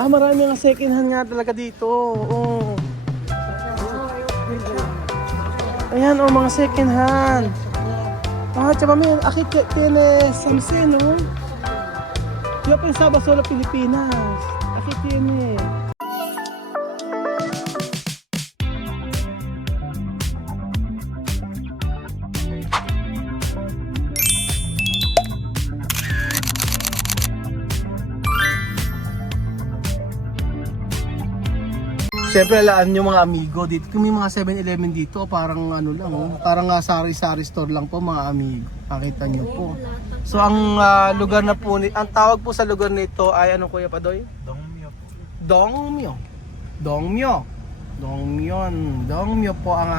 Marami nga second hand nga talaga dito. Oo. Ayan, mga second hand. Tsaka may aquí tiene Samsung, no? Yo pensaba solo Pilipinas. Aquí tiene. Siyempre alaan nyo mga amigo dito. Kung may mga 7-Eleven dito, parang ano lang, parang sari-sari store lang po mga amigo. Makita nyo po. So ang lugar na po, ang tawag po sa lugar nito ay ano Kuya Padoy? Dongmyo. Dongmyo. Dongmyo. Dongmyon. Dongmyo po ang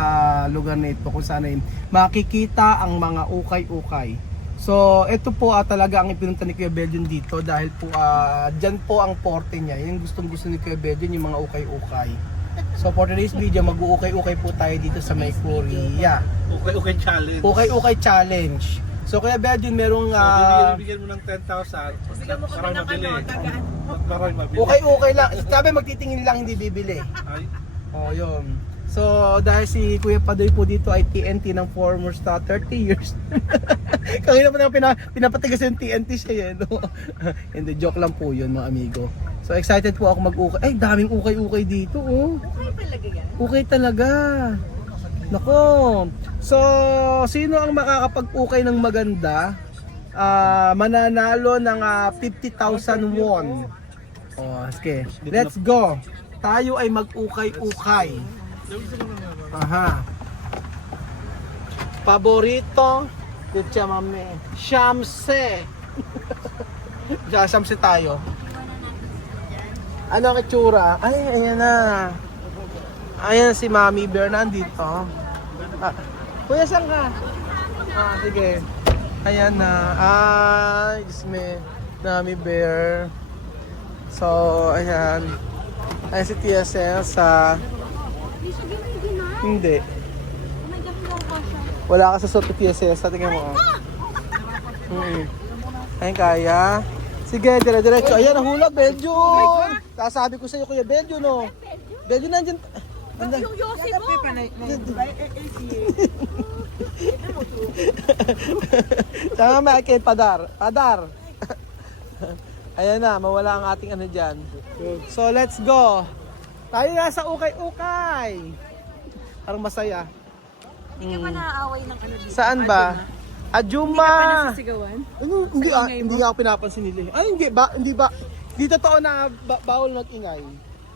lugar nito kung saan ay makikita ang mga ukay-ukay. So ito po talaga ang ipinunta ni Kuya Belgian dito dahil po dyan po ang porte niya. Yung gustong gusto ni Kuya Belgian yung mga ukay-ukay. So for today's video, mag-ukay-ukay po tayo dito sa May Korea. Okay challenge. Ukay-ukay challenge. So Kuya Belgian merong bibigyan mo ng 10,000. Para mabili. Para mabili. ukay-ukay lang. Sabi magtitingin lang hindi bibili. Ay, Yun. So dahil si Kuya Padoy po dito ay TNT ng former star 30 years. Kanina pa na pinapatigas yung TNT siya no? Hindi, joke lang po yun mga amigo. So excited po ako mag-ukay. Ay, daming ukay-ukay dito Okay talaga yan. Ukay talaga. Nako. So sino ang makakapag-ukay ng maganda? Mananalo ng 50,000 won. Sige. Let's go. Tayo ay mag-ukay-ukay. Aha. Paborito de chamame. Shamse. Shamse tayo. Ano ang itsura? Ay, ayan na. Ayan si Mami Bear nandito. Kuya, saan ka? Sige. Ayan na. Isme. Mami Bear. So, ayan. Ayan si Tia Sel sa... Hindi. Wala ka sa suot ni Tia Sel. Tingnan mo. Ayan kaya. Sige, dire-diretso. Ayan, nahulog, Belgium! Sasabi ko sa iyo, Kuya Belgium, no? Belgium, nandyan. Yung Yossi mo! Sama may kay Padar. Padar. Ayan na, mawala ang ating ano dyan. So, let's go. Tayo na sa ukay-ukay. Parang masaya. Hindi ka ba naaaway ng ano dito? Saan ba? Ajuma! Nasisigawan? Ano? Hindi nga ako pinapansin nila. Ay, hindi ba? Di totoo na bawal mag-ingay.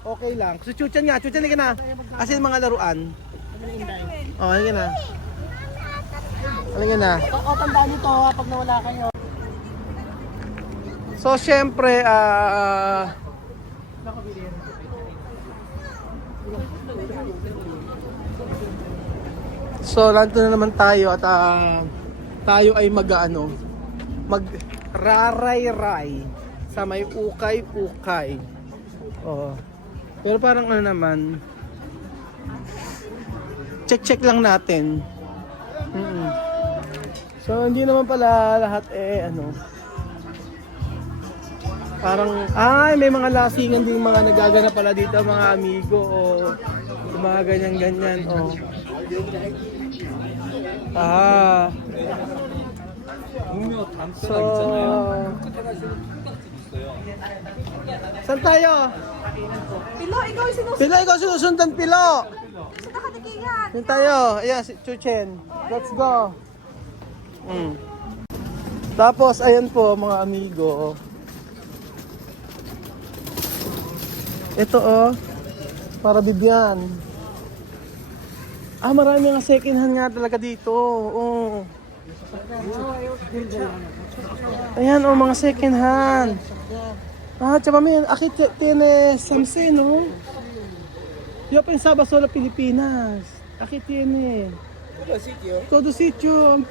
Okay lang. So, Chuchan nga. Chuchan ka na. Asin mga laruan. Halika na. Halika na. Tandaan nito pag nawala kayo. So, syempre, so, nandito na naman tayo at tayo ay mag-raray-ray sa may ukay-ukay. Pero parang ano naman, check-check lang natin. So, hindi naman pala lahat parang, may mga lasingan din mga nagagana pala dito, mga amigo, mga ganyan-ganyan, So, saan tayo? Pilo, ikaw yung sinusunod. Pilo, ikaw sinusundan, Pilo! Sa nakatikigan. Saan tayo? Ayan, si Chuchen. Let's go! Tapos, ayan po, mga amigo, ito para bibigyan. Marami nga second hand nga talaga dito. Ayan mga second hand. Tsaka may aquí tiene Samsung, no? Yo pensaba solo Pilipinas. Aquí tiene. Todo sitio.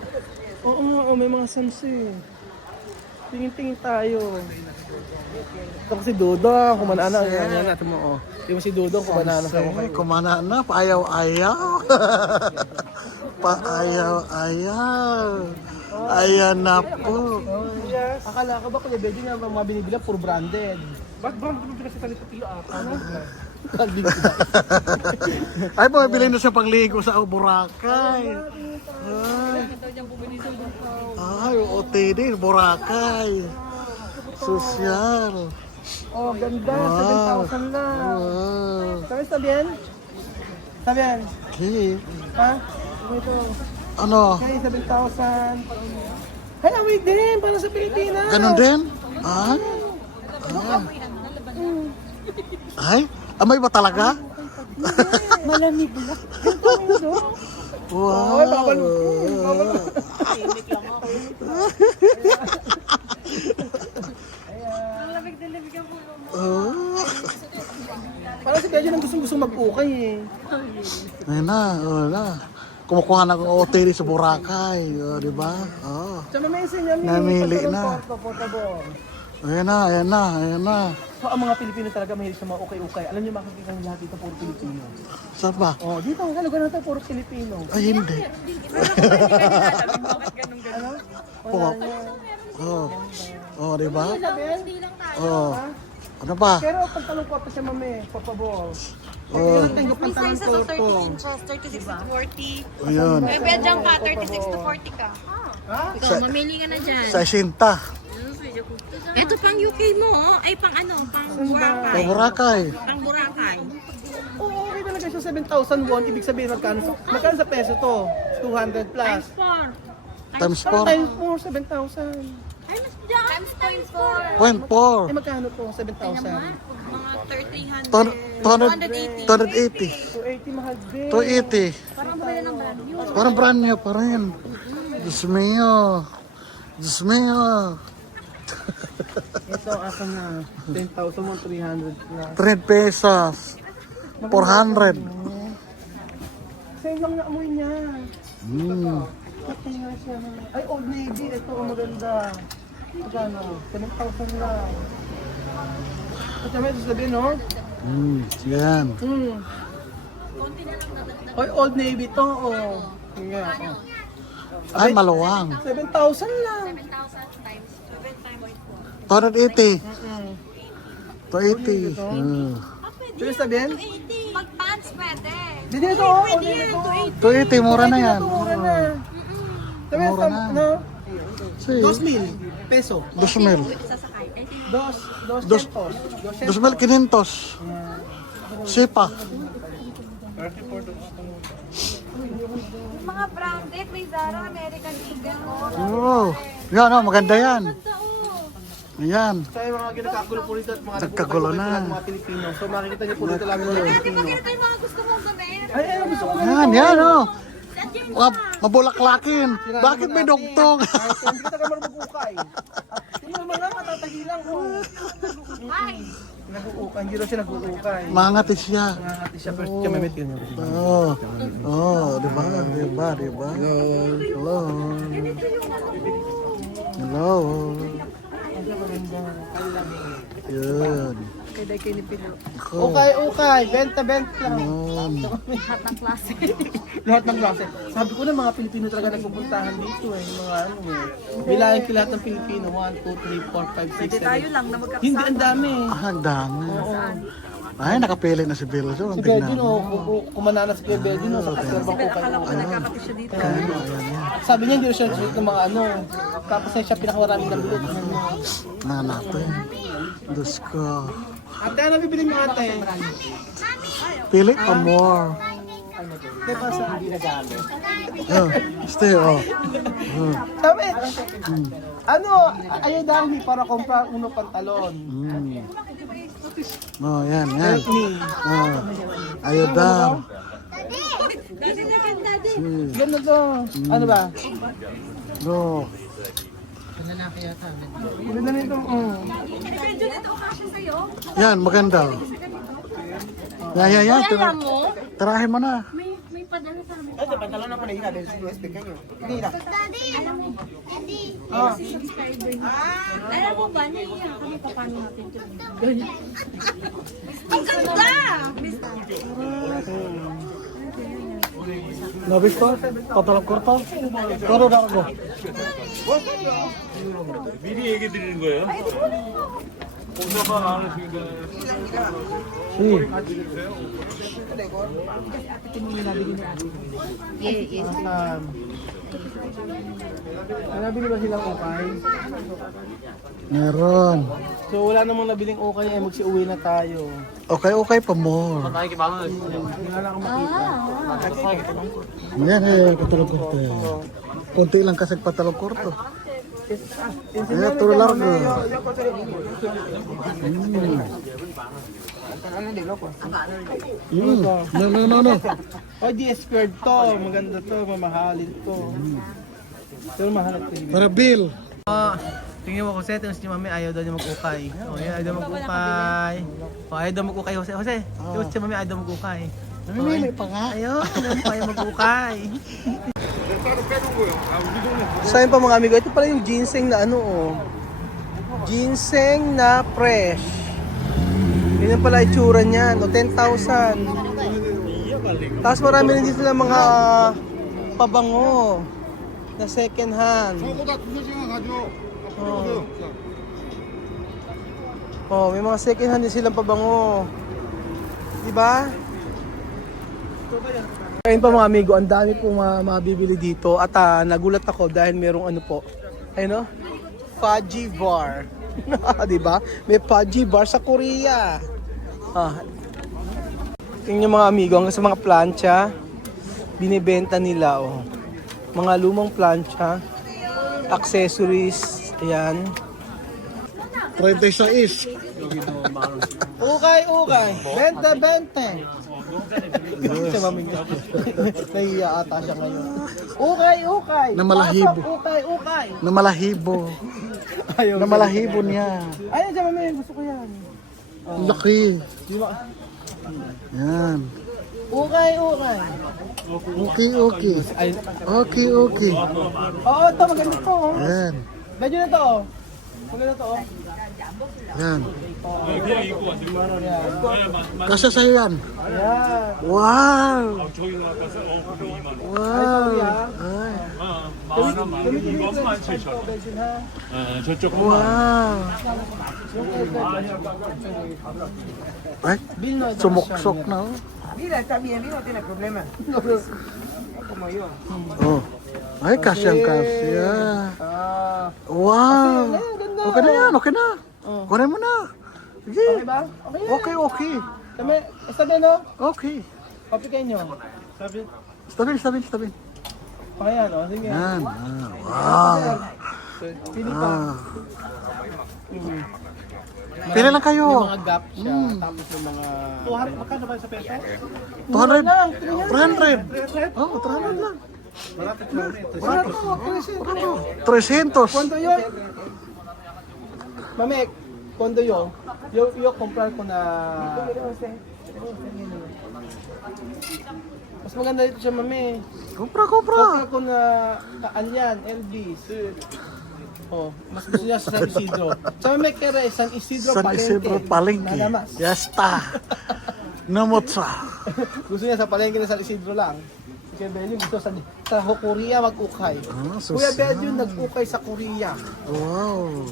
Oo, may mga Samsung. Tingin-tingin tayo. Ito si Dudong, kumanana. Yan natin mo, Yung si Dudong, kumanana sa mukha. kumanana, paayaw-ayaw. Paayaw-ayaw. Ayan na po. Akala ko ba Kuya Belgium yung mga binibila puro branded. Ba't ba mo pinagsasalita Pilo ata? Ay, bumibili na siya pangligo sa Boracay. Ay, OTD, Boracay. Sosyal. Oh, ganda. Wow. 7,000 lang. Wow. Sabihan? Sabihan? Okay. Ha? Ito. Ano? Okay, 7,000. Ay, away din. Para sa Pilipinas. Ganon din? Ah? Ay? Amay ba talaga? Malamig lang. Wow. Ay, babalo. Babalo. Malamig na lamig ang puno mo. Oh. Parang si Bejo nang gusto mag-ukay eh. Ayun na, wala. Kumukuha na ng OTD sa Boracay. O, di ba? Oh. Tsaka may isa niya. Namili na. Portable. Ayan na, ayan na, ayan na. So, ang mga Pilipino talaga mahilig sa mga ukay-ukay. Alam niyo, makikita niyo lahat dito puro Pilipino. Saan ba? Oh, dito ang lugar natin puro Pilipino. Ay, hindi. Ano? Oo. Oh. Oh, di ba? Hindi lang tayo. Oh. Ano ba? Pero pantalong kwarto siya mami, portable. Oh. Tengo May pantalong sizes of 30 kwarto. inches, 36 to 40. Ayun. May bedyang ka, 36 to 40 ka. Ha? Ikaw, mamili ka na dyan. Sa Sinta. Ito pang UK mo, oh. Ay pang ano, pang Sa Boracay. Boracay. Pang Boracay. Oo, okay talaga siya 7,000 won. Ibig sabihin magkano sa peso to? 200 plus. Times 4. Times Parang 4. times more, 7,000. Ay, mas dyan. Times point 4. Point 4. Eh magkano to? 7,000. Mga 300. 280. 280 mahal din. 280. Parang bumili ng brand new. Parang brand new pa rin. Diyos mio. Diyos mio. Ito asa na 10,000 mo 300 plus. 3 pesos. 400. Sa'yo lang na amoy niya. Patinga siya. Ay, Old Navy. Ito ang maganda. Magkano? 7,000 lang. Ito may sasabihin, no? Yan. Ay, Old Navy to, oh. Sige, oh. Ay, maluwang. 7,000 lang. 280. 280. Sige, sabihin? Pag pants pwede. Dito ito, oh. Old Navy to. 280, mura na yan. Mura na. Sabihin, Mura na. no? Sí. 2,000 peso. 2,000. Dos pesos. 2,500. Sipa. Mga branded, may Zara, American Eagle. Oh. Yan, oh, maganda yan. Ayan. Sa mga ginagagulo po rito at mga Nagkagulo na. mga Pilipino. So makikita niyo po dito lang mga Ate, Pilipino. bakit yung mga gusto mong gawin? Ay, gusto ko Yan, yan, oh. Mabulaklakin. Bakit may dugtong? Hindi ka taga marubukay. Tingnan mo nga, matatagilan ko. Ay, Nag-uukay, hindi daw siya nag-uukay. Mangatis siya. Nakakati siya, pero siya may yun. Oh. Oh, di ba? Di ba? Di ba? Hello. Hello. Yun. kaya kayo ni Pilo. Ako. Ukay, benta. Yun. Lahat ng klase. Lahat ng klase. Sabi ko na mga Pilipino talaga nagpupuntahan dito eh. Mga ano eh. Bilayan ko lahat ng Pilipino. 1, 2, 3, 4, 5, 6, 7. Pwede tayo lang na magkakasama. Hindi, ang dami. Ah, ang dami. Ay, nakapili na si Bill. So, Si tingnan Bedin mo. kumananas kay Bedin sa kaserbang ukay. Akala ko nagkakapit siya dito. Sabi niya hindi siya treat ng mga ano. Tapos na siya pinakamaraming nabulot. Na natin. Diyos ko. Ate, ano bibili mo ate? Pili pa more. Diba sa hindi nagalo? Oh, stay, oh. Sabi, ano, ayaw dami para comprar uno pantalon. Oh, yan, yan. Help me. Oh. Ayaw daw. Ganda to. Ano ba? Go. Ganda nito. Yan, maganda. Yan. Alam mo, Tarahin mo na. may padala sa amin. Ito, pantalon na pala yun. Dahil sa USB kanyo. Hindi na. Alam mo ba, naiiyak kami pa paano natin ito. Ang ganda! Nabis ko? Patalong kurto? Karo na ako. May nabili ba silang ukay? Meron. So wala namang nabiling ukay ay magsiuwi na tayo. Okay pa more. Wala na akong makita. Yan patulog korto. Konti lang kasi patulog korto. Ya, tulog largo. No. Oh, DS squared to. Maganda to. Mamahalin to. Pero mahal ito. Para bill. Tingnan mo Jose, tingnan si Mami, ayaw daw niya mag-ukay. Oh, ayaw daw mag-ukay. Oh, ayaw daw mag-ukay, Jose. Tingnan si Mami, ayaw daw mag-ukay. Namimili pa nga. Ayaw mag-ukay. So yun pa mga amigo, ito pala yung ginseng na ano oh. Ginseng na fresh. Ganyan pala itsura niyan, o 10,000. Tapos marami rin dito ng mga pabango na second hand. Oh, may mga second hand din silang pabango. Diba? Ayun pa mga amigo, ang dami pong mabibili dito at nagulat ako dahil merong ano po, ayun o, Fudgy Bar. Diba? May Fudgy Bar sa Korea. Tingnan mga amigo, hanggang sa mga plancha, binibenta nila oh. Mga lumang plancha, accessories, ayan. 36. Ukay! Bente! Siya maming nahiya ata siya ngayon. Ukay! Na malahibo. Pasok, ukay! Na malahibo. Ayaw Na malahibo niya. Ayaw siya maming, gusto ko yan. Laki. Di ba? Yan. Ukay! Okay. Ay, Okay. oo, ito maganda to. Oh. Yan. Medyo na to. Oh. Maganda to. Oh. Yan. Yan. Kasya sa'yo yan. Ayan. Wow. 저쪽 Wow. Ay, Bill no, sumuksok na oh. Mira, está bien, no tiene problema. Como yo. Oh. Ay, kasyang kasya. Wow. Okay na yan, okay na. Kunin mo na. Sige. Okay ba? Okay. Okay. Sabi no? Okay. Copy kayo nyo. Stabil. Okay yan, oh. Sige. Yan. Wow. Pili pa. Pili lang kayo. May mga gap siya. Tapos yung mga... Magkano ba sa peso? 200. 300. Oh, 300 lang. Barato, 300. Kondo yun. Mamek, kondo yun. Yung comprar ko na... Mas maganda dito siya, mami. Compra. Comprar ko na Alyan, LB. Oh, mas gusto niya sa San Isidro. Sa Mamek kere, San Isidro San Isidro Palengke. Nalamas. Yasta. Namotsa. Gusto niya sa palengke na San Isidro lang. Kuya Belyo gusto sa Korea mag-ukay. Kuya Belyo nag-ukay sa Korea. Wow.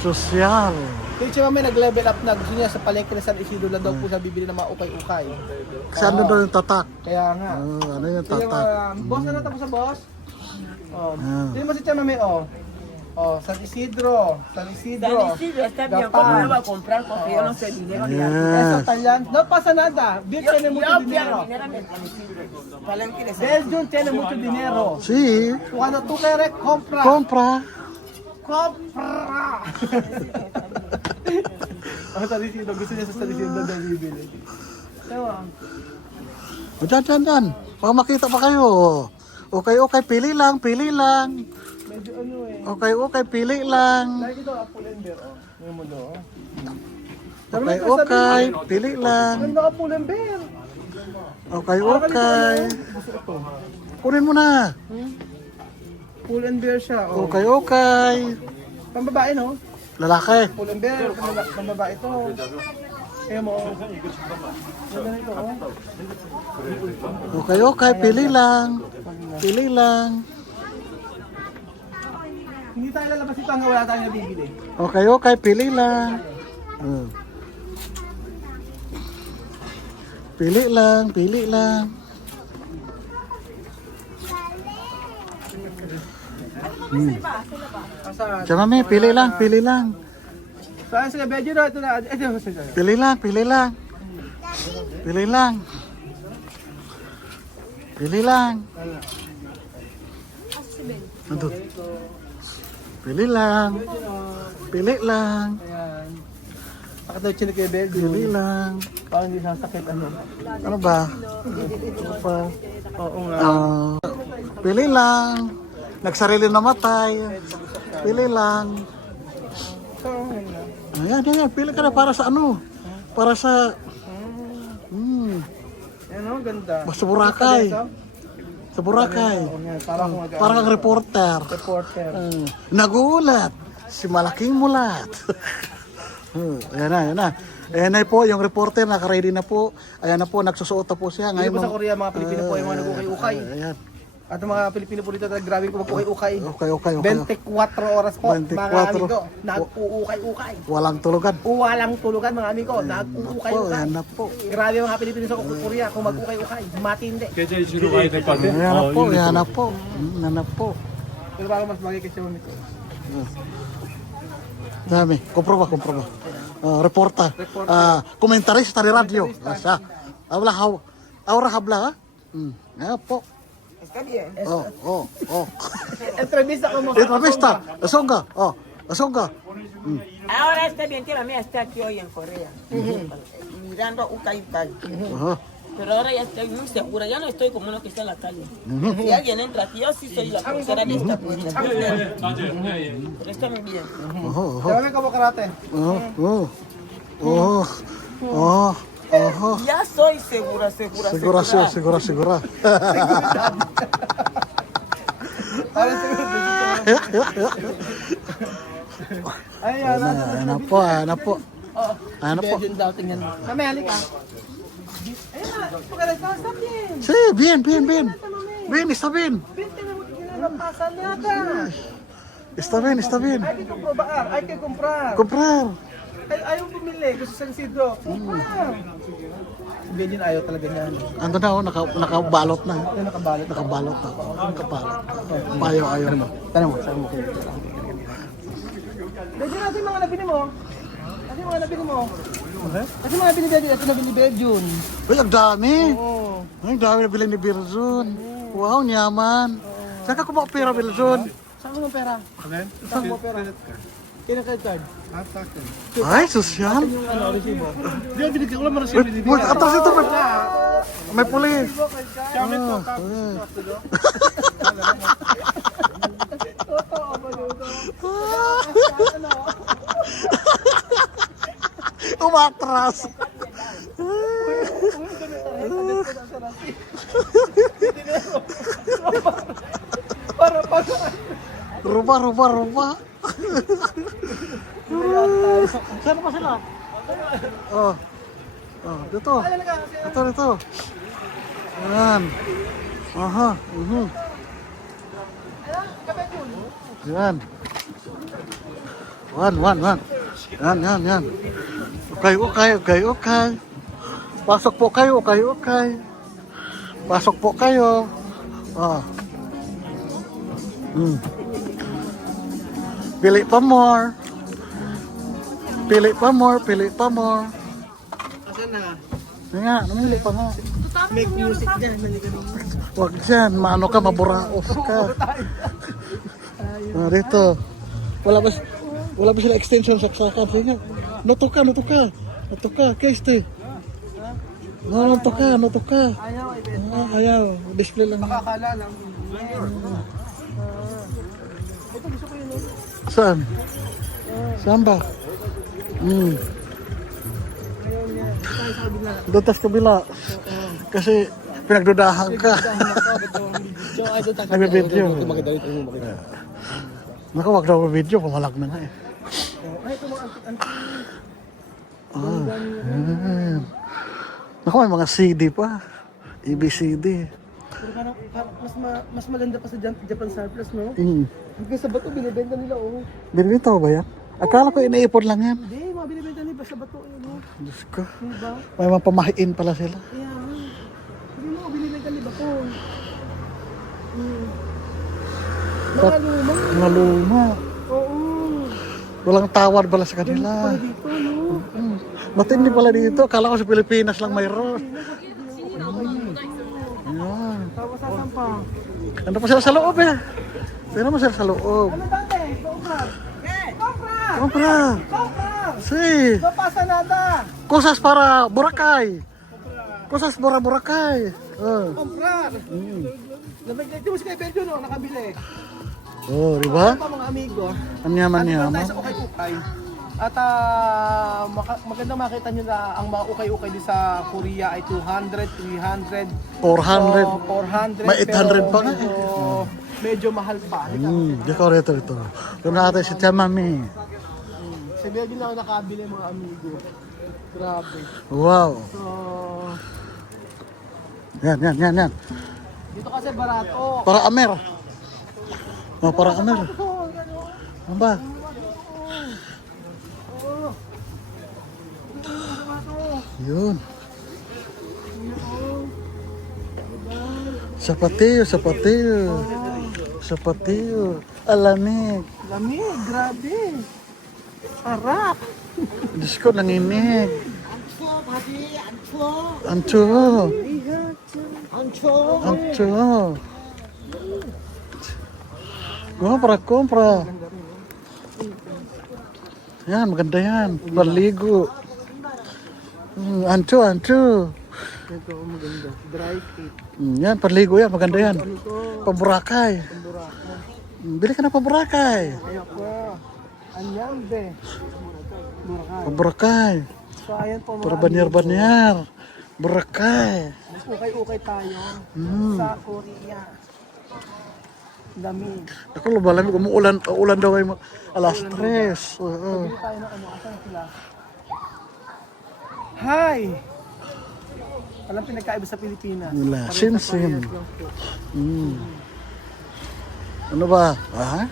Sosyal. Kaya siya mami nag-level up na. Gusto niya sa palengke na San Isidro lang daw po sa bibili ng mga ukay-ukay. Kasi ano daw yung tatak? Kaya nga. Ano yung Kaya tatak? boss na natapos sa boss? Oh. Ah. Sino mo si Tia Mami? Oh, San Isidro. San Isidro está bien, ¿cómo lo va a comprar? Porque yo no sé dinero ni nada. Eso, Yan. Talyan. No pasa nada. Bill tiene mucho Yo dinero. quiero dinero en San Isidro. Palenque de San Belgium tiene mucho dinero. Si. Cuando tú quieres, compra. Compra. Compra! Ang San Isidro. Gusto niya sa San Isidro daw bibili. Ewa. Diyan. Baka makita pa kayo. Okay, pili lang. Medyo ano eh. Okay, pili lang. Lagi ito, Pull&Bear. Ngayon mo do. Okay, pili lang. Ganda ka Pull&Bear. Okay. Gusto ko to. Kunin mo na. Pull&Bear siya. Oh. Okay. Pambabae no? Lalaki. Pull&Bear. Pambabae ito. Kaya mo. Ganda nito oh. Okay, pili lang. Hindi tayo lalabas ito hanggang wala tayong nabibili. Okay, pili lang. Oh. Pili lang, pili lang. Siya mami, pili lang, pili lang. Saan sila Benjo na? Ito na. Ito sila. Pili lang, pili lang. Pili lang. Pili lang. Nandun. Pili lang. Pili lang. Ayan. Bakit daw chinik kay Benjo? Pili lang. Parang hindi sasakit ano. Ano ba? Ano pa? Oo nga. Pili lang. Nagsarili na matay. Pili lang. Ayan, ayan. Pili ka na para sa ano? Para sa... Ayan o, ganda. Sa Boracay. Sa Boracay. Ayan, parang kung mag- Parang reporter. reporter. Nagulat. Si Malaking Mulat. Ayan na, ayan na. Ayan na po, yung reporter naka-ready na po. Ayan na po, nagsusuot na po siya. Hindi po sa Korea, mga Pilipino po yung mga nag-ukay-ukay. Ayan. At yung mga Pilipino po dito, grabe ko mag-ukay-ukay. Okay. 24 oras po, 24. mga amigo. Nag-uukay-ukay. Walang tulugan. Walang tulugan, mga amigo. Po, Nag-uukay-ukay. ayan na po. Grabe mga Pilipino sa Korea, kung mag-ukay-ukay. Matindi. Kaya sino kayo na pag... Ayan na po, ayan na po. Ayan na po. Pero parang mas bagay kasi yung Dami, komproba. Reporter. Komentarista di radio. Siya. Ahora habla, ha? Ayan po. Está bien. Oh. entrevista ko mo. Entrevista. Asonga. Asonga. Ahora está bien que la mía está aquí hoy en Corea. Mirando a Ucay. Aha. Pero ahora ya estoy muy segura, ya no estoy como uno que está en la calle. Si alguien entra aquí, yo sí soy la profesora de esta puerta. Pero está muy bien. Grabe ka mo karate. Ya soy segura. Segura. Ayan, Ayan po. Benjo daw, tingnan mo. Mami, halika. Ayan na, pagkalit ka, stop din. Sí, bien. Bien, está bien. Binte na mo, ginalampasan nata. Está bien. Hay que comprar. Comprar. Ayaw bumili, gusto San Isidro. Si Benjo ayaw talaga niyan. Ando na, nakabalot na. Yan nakabalot. Nakabalot na. Ayaw mo. Tanong mo, saan mo kayo? Benjo natin mga nabili mo. Kasi mga nabili Benjo, ito nabili Benjo. Uy, ang dami. Oo. Ang dami na bilhin ni Birzon. Wow, nyaman. Saan ka kumaka pera, Birzon? Saan mo ng pera? Ano yan? Saan mo pera? Kinakad card. Sa akin. Ay, sosyal. Yung ano, resibo. Hindi, binigyan ko lang marasya. Uy, atas ito. May pulis. Kami po, Umatras. Para pag... Rupa. Saan pa sila? Dito. Dito. Ayan. Aha. Yan. One. Yan. Okay. Pasok po kayo, okay. Pasok po kayo. Pili pa more. Asan na? Nga, namili pa nga. Make music dyan, maligan mo. Huwag dyan, maano ka, maburaos ka. Dito. Wala ba sila extension saksakan? Sige nga. Noto ka, Keste. Noto ka. Ayaw. Display lang. Makakala lang. Saan? Saan ba? Doon tas kabila. Kasi pinagdudahan ka. Nag-video. Naku, wag daw video, pumalag na nga eh. Naku, may mga CD pa. ABCD. Pero parang mas maganda pa sa Japan Surplus, no? Hanggang sa bato, binibenta nila, oh. Binibenta ba yan? Akala ko iniipon lang yan. Hindi, mga binibenta nila. sa bato yun, no? Diyos ko. Diba? May mga pamahiin pala sila. Kaya, hindi mo bili ng kalibato. Mga luma. Mga luma. Oo. Walang tawad pala sa kanila. Para dito, no? Matindi pala dito. Akala ko sa Pilipinas lang mayroon. Yan. Tapos saan pa? Ano pa sila sa loob eh? Tignan mo sila sa loob. Ano dati? Compra! Compra! Compra! Compra! Si! No pasa nada! Cosas para Boracay! Cosas para Boracay! Compra! Nabigay mo si Kay Beljo, no? Nakabili. Oh, di ba? Ano pa mga amigo? Anyaman Ano yaman. tayo sa ukay-ukay? At maganda makita nyo na ang mga ukay-ukay din sa Korea ay 200, 300, 400. so 400. May 800 pa nga eh. Medyo mahal pa. Di ko rito. Doon natin si Tia Mami. Sa Belgium lang ako nakabili mga amigo. Grabe. Wow. So, Yan. dito kasi barato. Para Amer. Oh, para Amer. Ano ba? Yun. Sapatilyo. Alamig. Lamig, grabe. Harap. Diyos ko, nanginig. Ancho. Compra. Yan, maganda yan. Paligo. Ancho. Ito, maganda. Dry fit. Yan, paligo yan. Maganda yan. Ito, Paboracay. Burako. Bili ka na paboracay. Ayoko. Anyang be. Burakay. Paboracay. So, ayan po mga Para banyar-banyar. Boracay. Mas ukay-ukay tayo sa Korea. Lamig. Ako lumalamig. Umuulan daw ay alas 3. Oo. Bili tayo ng ano. Asan sila? Hi! Alam pinagkaiba sa Pilipinas. Wala. Parehas Sim. na parehas lang po. Ano ba? Ha?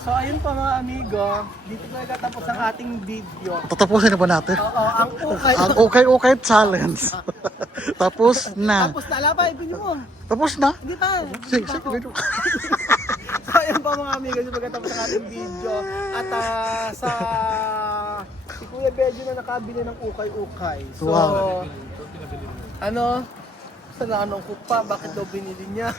So ayun pa mga amigo, dito na nagtatapos ang ating video. Tatapusin na ba natin? Oo, ang ukay. Ang okay challenge. Tapos na. Tapos na, ala pa, ibili mo. Tapos na? Hindi pa. Sige. So ayun pa mga amigo, dito nagtatapos ang ating video. At sa si Kuya Benjo na nakabili ng ukay-ukay. So, Wow. ano? Sana anong kupa, bakit daw binili niya?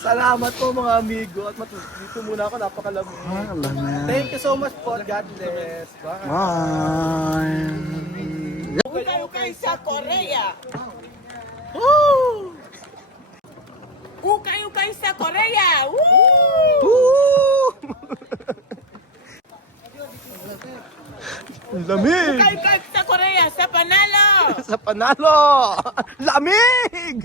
Salamat po mga amigo. At dito muna ako, napakalamig. Alam na. Thank you so much po. God bless. Bye. Bye. Ukay sa Korea. Ukay sa Korea. Lamig! Ukay sa Korea sa panalo. Sa panalo! Lamig!